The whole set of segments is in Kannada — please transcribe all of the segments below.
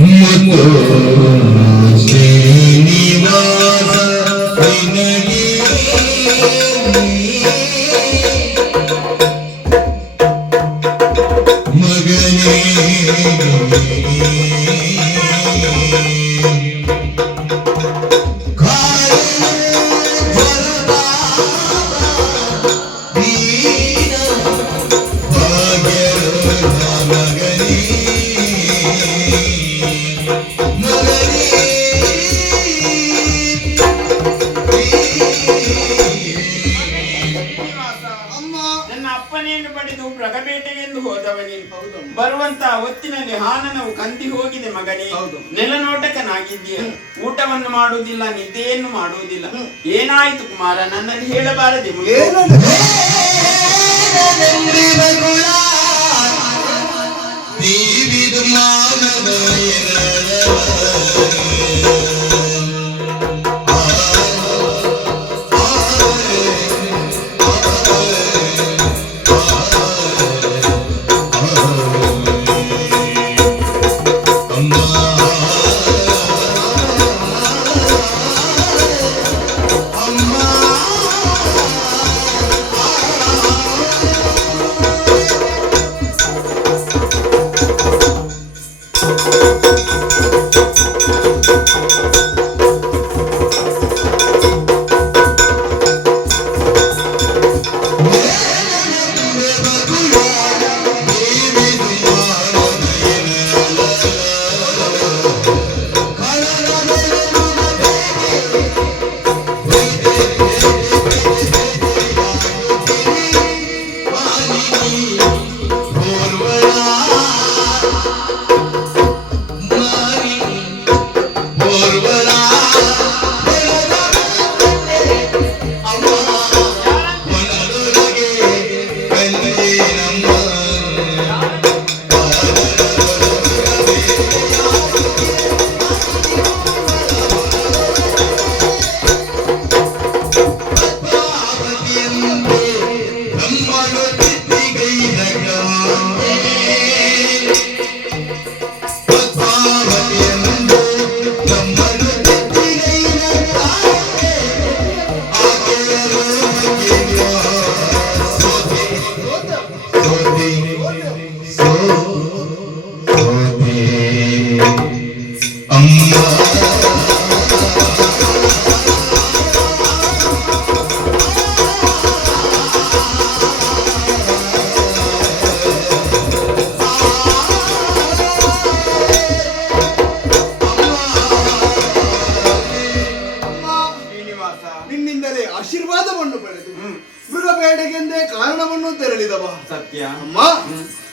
ಮುತ್ತು ಪಡೆದು ಪ್ರಗಬೇಟೆಗೆಂದು ಬರುವಂತಹ ನೀನು ಬರುವಂತ ಹೊತ್ತಿನಲ್ಲಿ ಹಾನನವು ಕಂದಿ ಹೋಗಿದೆ ಮಗನೇ. ಹೌದು. ನೆಲನೋಟಕನಾಗಿದ್ದೀಯ. ಊಟವನ್ನು ಮಾಡುವುದಿಲ್ಲ ನಿದ್ದೆಯನ್ನು ಮಾಡುವುದಿಲ್ಲ. ಏನಾಯ್ತು ಕುಮಾರ? ನನ್ನಲ್ಲಿ ಹೇಳಬಾರದೆ. ಶ್ರೀನಿವಾಸ ನಿನ್ನಿಂದಲೇ ಆಶೀರ್ವಾದವನ್ನು ಪಡೆದು ಮೃಗಬೇಡಗೆಂದೇ ಕಾರಣವನ್ನು ತೆರಳಿದವ. ಸತ್ಯ. ಅಮ್ಮ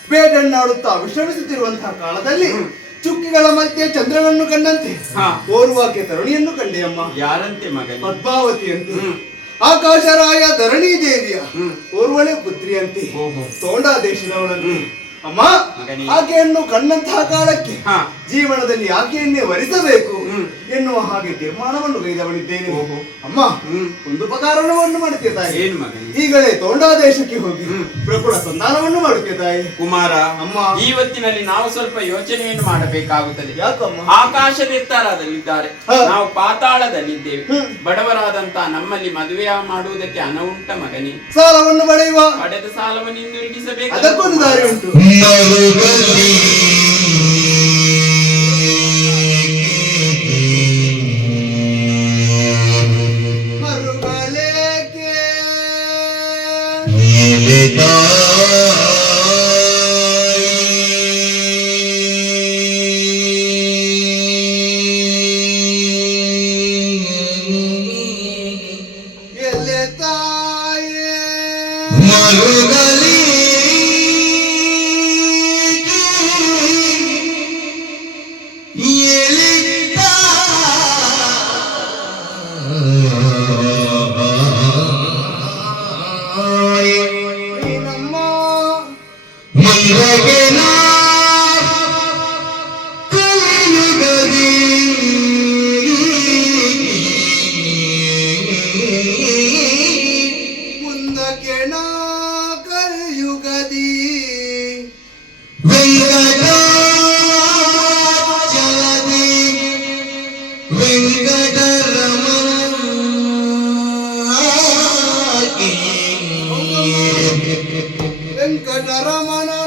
ಬೇಡನ್ನಾಡುತ್ತಾ ವಿಶ್ರಮಿಸುತ್ತಿರುವಂತಹ ಕಾಲದಲ್ಲಿ ಚುಕ್ಕಿಗಳ ಮಧ್ಯೆ ಚಂದ್ರನನ್ನು ಕಂಡಂತೆ. ಓರ್ವಾಕೆ ತರುಣಿಯನ್ನು ಕಂಡೆ ಅಮ್ಮ ಯಾರಂತೆ ಮಗ ಪದ್ಮಾವತಿ ಅಂತ. ಹ್ಮ್. ಆಕಾಶರಾಯ ಧರಣಿ ದೇವಿಯ. ಓರ್ವಳೆ ಪುತ್ರಿಯಂತೆ. ತೋಂಡ ದೇಶದವಳಂತೆ ಅಮ್ಮ. ಆಕೆಯನ್ನು ಕಂಡಂತಹ ಕಾಲಕ್ಕೆ ಜೀವನದಲ್ಲಿ ಆಕೆಯನ್ನೇ ವರಿಸಬೇಕು. ಎನ್ನುವ ಹಾಗೆ ತೀರ್ಮಾನವನ್ನು ಕೈದವಳಿದ್ದೇನೆ. ಅಮ್ಮ ಹ್ಮ್. ಒಂದು ಉಪಕಾರವನ್ನು ಮಾಡುತ್ತೆ ತಾಯಿ ಏನು ಮಗನೇ? ಈಗಲೇ ತೋಂಡಾ ದೇಶಕ್ಕೆ ಹೋಗಿ ಹ್ಮ್. ಪ್ರಕುಳ ಸಂಧಾನವನ್ನು ಮಾಡುತ್ತೆ ತಾಯಿ ಕುಮಾರ ಅಮ್ಮ. ಇವತ್ತಿನಲ್ಲಿ ನಾವು ಸ್ವಲ್ಪ ಯೋಚನೆಯನ್ನು ಮಾಡಬೇಕಾಗುತ್ತದೆ. ಯಾಕಮ್ಮ? ಆಕಾಶದೆತ್ತರದಲ್ಲಿದ್ದಾರೆ. ಹಾ. ನಾವು ಪಾತಾಳದಲ್ಲಿದ್ದೇವೆ. ಬಡವರಾದಂತಹ ಬಡವರಾದಂತ ನಮ್ಮಲ್ಲಿ ಮದುವೆ ಮಾಡುವುದಕ್ಕೆ ಹಣ ಉಂಟ ಮಗನೇ. ಸಾಲವನ್ನು ಪಡೆಯುವ. ಪಡೆದ ಸಾಲವನ್ನು ಹಿಂದಿರುಗಿಸಬೇಕು ಅದಕ್ಕೊಂದು ದಾರಿ ಉಂಟು da الخالقين منك رمنا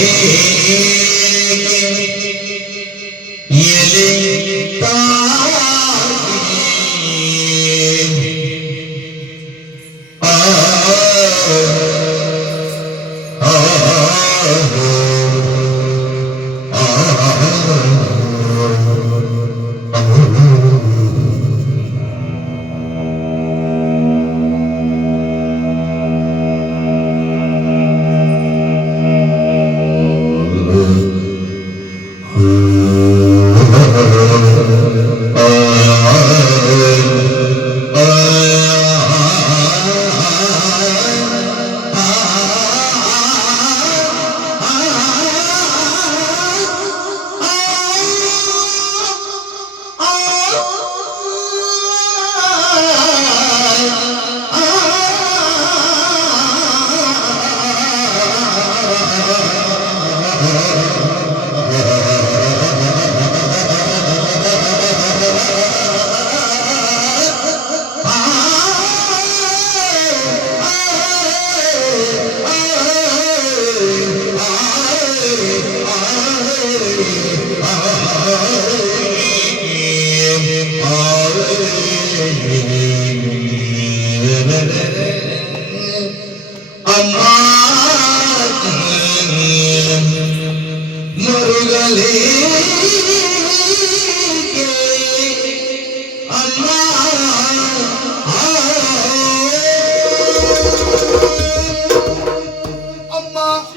Hey, hey, hey.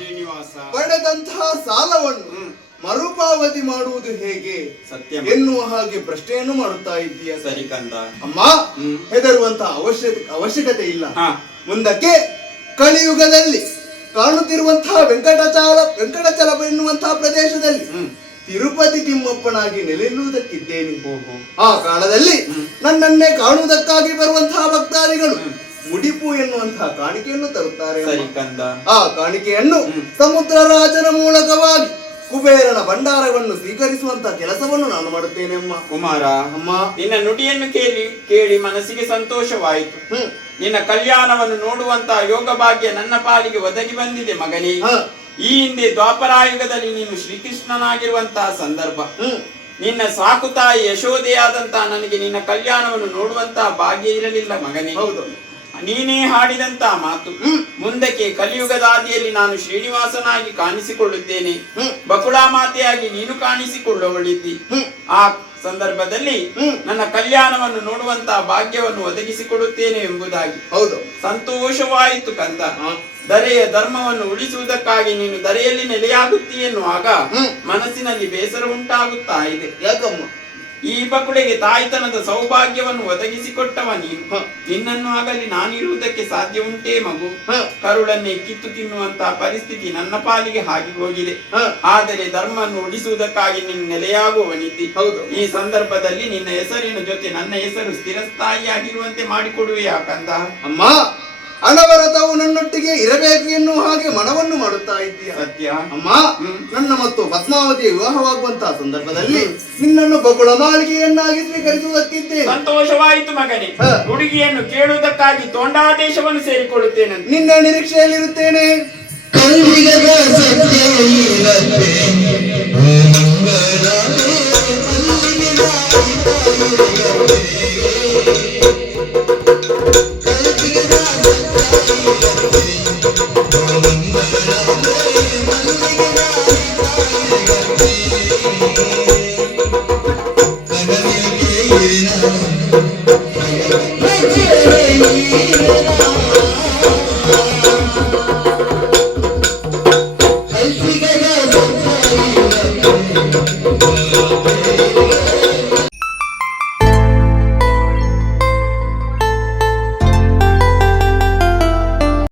Srinivasa. ಪಡೆದಂತಹ ಸಾಲವನ್ನು ಮರುಪಾವತಿ ಮಾಡುವುದು ಹೇಗೆ? ಸತ್ಯ ಎನ್ನುವ ಹಾಗೆ ಪ್ರಶ್ನೆಯನ್ನು ಮಾಡುತ್ತಾ ಇದ್ದೀಯ? ಸರಿ ಕಂದ. ಅಮ್ಮ ಹೆದರುವಂತ ಅವಶ್ಯ ಅವಶ್ಯಕತೆ ಇಲ್ಲ. ಮುಂದಕ್ಕೆ ಕಲಿಯುಗದಲ್ಲಿ ಕಾಣುತ್ತಿರುವಂತಹ ವೆಂಕಟಾಚಲ ವೆಂಕಟಾಚಲ ಎನ್ನುವಂತಹ ಪ್ರದೇಶದಲ್ಲಿ ತಿರುಪತಿ ತಿಮ್ಮಪ್ಪನಾಗಿ ನೆಲೆಯುವುದಕ್ಕಿದ್ದೇನೆ ಆ ಕಾಲದಲ್ಲಿ ನನ್ನನ್ನೇ ಕಾಣುವುದಕ್ಕಾಗಿ ಬರುವಂತಹ ಭಕ್ತಾದಿಗಳು. ಮುಡಿಪು ಎನ್ನುವಂತಹ ಕಾಣಿಕೆಯನ್ನು ತರುತ್ತಾರೆ ಅಮ್ಮ. ಸರಿ ಕಂದ. ಆ ಕಾಣಿಕೆಯನ್ನು. ಸಮುದ್ರ ರಾಜನ ಮೂಲಕವಾಗಿ ಕುಬೇರನ ಭಂಡಾರವನ್ನು ಸ್ವೀಕರಿಸುವಂತ ಕೆಲಸವನ್ನು ನಾನು ಮಾಡುತ್ತೇನೆ ಅಮ್ಮ. ಕುಮಾರ ಅಮ್ಮ. ನಿನ್ನ ನುಡಿಯನ್ನು ಕೇಳಿ ಕೇಳಿ ಮನಸ್ಸಿಗೆ ಸಂತೋಷವಾಯಿತು. ನಿನ್ನ ಕಲ್ಯಾಣವನ್ನು ನೋಡುವಂತಹ ಯೋಗ ಭಾಗ್ಯ ನನ್ನ ಪಾಲಿಗೆ ಒದಗಿ ಬಂದಿದೆ ಮಗನೇ. ಈ ಹಿಂದೆ ದ್ವಾಪರಾಯುಗದಲ್ಲಿ ನೀನು ಶ್ರೀಕೃಷ್ಣನಾಗಿರುವಂತಹ ಸಂದರ್ಭ. ನಿನ್ನ ಸಾಕು ತಾಯಿ ಯಶೋದೆಯಾದಂತಹ ನನಗೆ ನಿನ್ನ ಕಲ್ಯಾಣವನ್ನು ನೋಡುವಂತಹ ಭಾಗ್ಯ ಇರಲಿಲ್ಲ ಮಗನೇ. ಹೌದು. ನೀನೇ ಹಾಡಿದಂತ ಮಾತು. ಮುಂದಕ್ಕೆ ಕಲಿಯುಗದಾದಿಯಲ್ಲಿ ನಾನು ಶ್ರೀನಿವಾಸನಾಗಿ ಕಾಣಿಸಿಕೊಳ್ಳುತ್ತೇನೆ. ಬಕುಳಾ ಮಾತೆಯಾಗಿ ನೀನು ಕಾಣಿಸಿಕೊಳ್ಳುವಳಿದ್ದಿ. ಆ ಸಂದರ್ಭದಲ್ಲಿ ನನ್ನ ಕಲ್ಯಾಣವನ್ನು ನೋಡುವಂತಹ ಭಾಗ್ಯವನ್ನು ಒದಗಿಸಿಕೊಡುತ್ತೇನೆ ಎಂಬುದಾಗಿ. ಹೌದು. ಸಂತೋಷವಾಯಿತು ಕಂದ. ದರೆಯ ಧರ್ಮವನ್ನು ಉಳಿಸುವುದಕ್ಕಾಗಿ ನೀನು ದರೆಯಲ್ಲಿ ನೆಲೆಯಾಗುತ್ತಿ ಎನ್ನುವಾಗ. ಮನಸ್ಸಿನಲ್ಲಿ ಬೇಸರ ಉಂಟಾಗುತ್ತಾ ಇದೆ. ಯಾಕಮ್ಮ? ಈ ಮಕ್ಕಳಿಗೆ ತಾಯ್ತನದ ಸೌಭಾಗ್ಯವನ್ನು ಒದಗಿಸಿಕೊಟ್ಟವ ನೀನು ಹ. ನಿನ್ನನ್ನು ಆಗಲಿ ನಾನಿರುವುದಕ್ಕೆ ಸಾಧ್ಯ ಉಂಟೇ ಮಗು ಹ. ಕರುಳನ್ನೇ ಕಿತ್ತು ತಿನ್ನುವಂತಹ ಪರಿಸ್ಥಿತಿ ನನ್ನ ಪಾಲಿಗೆ ಹಾಗೆ ಹೋಗಿದೆ. ಆದರೆ ಧರ್ಮವನ್ನು ಉಳಿಸುವುದಕ್ಕಾಗಿ ನಿನ್ನ ನೆಲೆಯಾಗುವನಿದ್ದಿ ಹೌದು. ಈ ಸಂದರ್ಭದಲ್ಲಿ ನಿನ್ನ ಹೆಸರಿನ ಜೊತೆ ನನ್ನ ಹೆಸರು ಸ್ಥಿರಸ್ಥಾಯಿಯಾಗಿರುವಂತೆ ಮಾಡಿಕೊಡುವೆ ಯಾಕಂದ ಅಮ್ಮ ಅನವರತವು ನನ್ನೊಟ್ಟಿಗೆ ಇರಬೇಕು ಎನ್ನುವ ಹಾಗೆ ಮನವನ್ನು ಮಾಡುತ್ತಾ ಇದ್ದೀಯ? ಸತ್ಯ. ಅಮ್ಮ ನನ್ನ ಮತ್ತು ಪದ್ಮಾವತಿ ವಿವಾಹವಾಗುವಂತಹ ಸಂದರ್ಭದಲ್ಲಿ ನಿನ್ನನ್ನು ಬಕುಳ ಮಾಲಿಕೆಯನ್ನಾಗಿ ಸ್ವೀಕರಿಸುವುದಕ್ಕಿದ್ದೇನೆ ಸಂತೋಷವಾಯಿತು ಮಗನೇ. ಹುಡುಗಿಯನ್ನು ಕೇಳುವುದಕ್ಕಾಗಿ ತೋಂಡಾದೇಶವನ್ನು ಸೇರಿಕೊಳ್ಳುತ್ತೇನೆ. ನಿನ್ನ ನಿರೀಕ್ಷೆಯಲ್ಲಿರುತ್ತೇನೆ. Thank you.